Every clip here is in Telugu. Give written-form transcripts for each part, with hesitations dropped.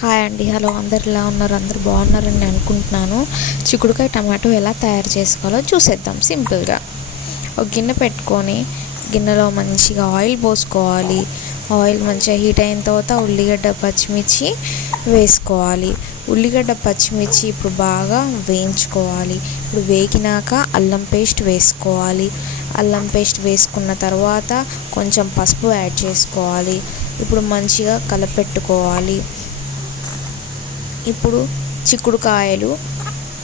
హాయ్ అండి, హలో, అందరు ఎలా ఉన్నారు? అందరు బాగున్నారని అనుకుంటున్నాను. చిక్కుడుకాయ టమాటో ఎలా తయారు చేసుకోవాలో చూసేద్దాం. సింపుల్గా ఒక గిన్నె పెట్టుకొని గిన్నెలో మంచిగా ఆయిల్ పోసుకోవాలి. ఆయిల్ మంచిగా హీట్ అయిన తర్వాత ఉల్లిగడ్డ పచ్చిమిర్చి వేసుకోవాలి. ఉల్లిగడ్డ పచ్చిమిర్చి ఇప్పుడు బాగా వేయించుకోవాలి. ఇప్పుడు వేగినాక అల్లం పేస్ట్ వేసుకోవాలి. అల్లం పేస్ట్ వేసుకున్న తర్వాత కొంచెం పసుపు యాడ్ చేసుకోవాలి. ఇప్పుడు మంచిగా కలపెట్టుకోవాలి. ఇప్పుడు చిక్కుడుకాయలు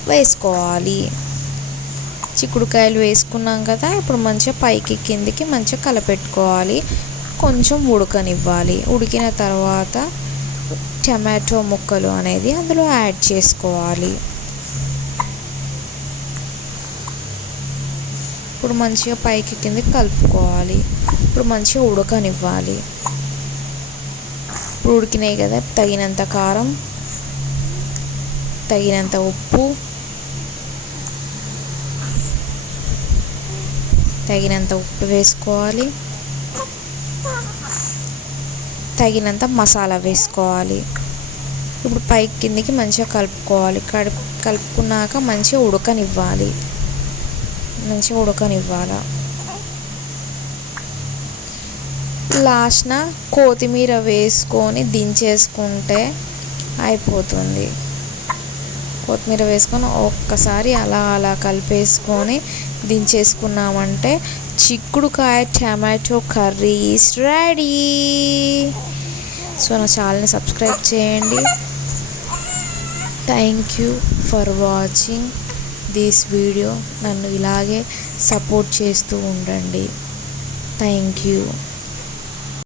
వేసుకోవాలి. చిక్కుడుకాయలు వేసుకున్నాం కదా, ఇప్పుడు మంచిగా పైకి కిందికి మంచిగా కలపెట్టుకోవాలి. కొంచెం ఉడకనివ్వాలి. ఉడికిన తర్వాత టమాటో ముక్కలు అనేది అందులో యాడ్ చేసుకోవాలి. ఇప్పుడు మంచిగా పైకి కిందికి కలుపుకోవాలి. ఇప్పుడు మంచిగా ఉడకనివ్వాలి. ఇప్పుడు ఉడికినాయి కదా, తగినంత కారం, తగినంత ఉప్పు, వేసుకోవాలి. తగినంత మసాలా వేసుకోవాలి. ఇప్పుడు పైకి కిందికి మంచిగా కలుపుకోవాలి. కలుపుకున్నాక మంచిగా ఉడకనివ్వాలి. లాస్ట్న కొత్తిమీర వేసుకొని దించేసుకుంటే అయిపోతుంది. కొత్తిమీర వేసుకొని ఒక్కసారి అలా కలిపేసుకొని దించేసుకున్నామంటే చిక్కుడుకాయ tomato curry is ready. So నా ఛానల్ని సబ్స్క్రైబ్ చేయండి. Thank you for watching this video. నన్ను ఇలాగే సపోర్ట్ చేస్తూ ఉండండి. Thank you.